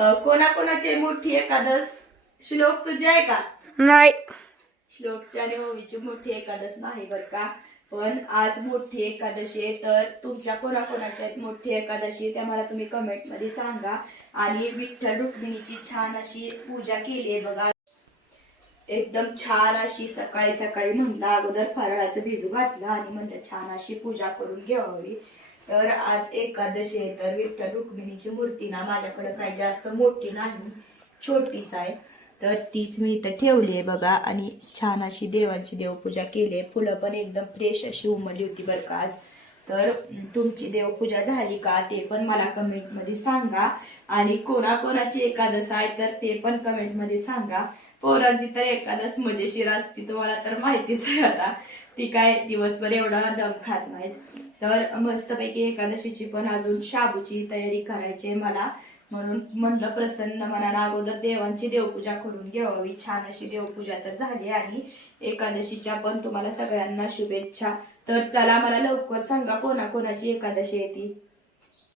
कोणाकोणाची मोठी एकादश? श्लोक तुझी आहे का? नाही. श्लोकची आणि ओवीची मोठी एकादश नाही बर का. पण आज मोठी एकादशी आहे, तर तुमच्या कोणाकोणाच्या आहेत मोठी एकादशी त्या मला तुम्ही कमेंट मध्ये सांगा. आणि विठ्ठल रुक्मिणीची छान अशी पूजा केली आहे बघा, एकदम छान अशी. सकाळी सकाळी म्हणलं अगोदर फराळाचं भिजू घातलं आणि म्हणलं छान अशी पूजा करून घ्यावी. तर आज एकादशी आहे, तर विठ्ठल रुक्मिणीची मूर्ती ना माझ्याकडे काही जास्त मोठी नाही, छोटीच आहे. तर तीच मी इथं ठेवली आहे बघा. आणि छान अशी देवांची देवपूजा केली आहे. फुलं पण एकदम फ्रेश अशी उमलली होती बरं का आज. तर तुमची देवपूजा झाली का ते पण मला कमेंटमध्ये सांगा. आणि कोणाकोणाची एकादश आहे तर ते पण कमेंटमध्ये सांगा. पोरांची तर एकादश मजेशीर असते, तुम्हाला तर माहितीच आहे आता. ती काय दिवसभर एवढा दम खात नाहीत. तर मस्तपैकी एकादशीची पण अजून शाबूची तयारी करायची आहे मला. म्हणून म्हणलं प्रसन्न मनाला अगोदर देवांची देवपूजा करून घ्यावी. छान अशी देवपूजा तर झाली आणि एकादशीच्या पण तुम्हाला सगळ्यांना शुभेच्छा. तर चला मला लवकर सांगा कोणाकोणाची एकादशी येते.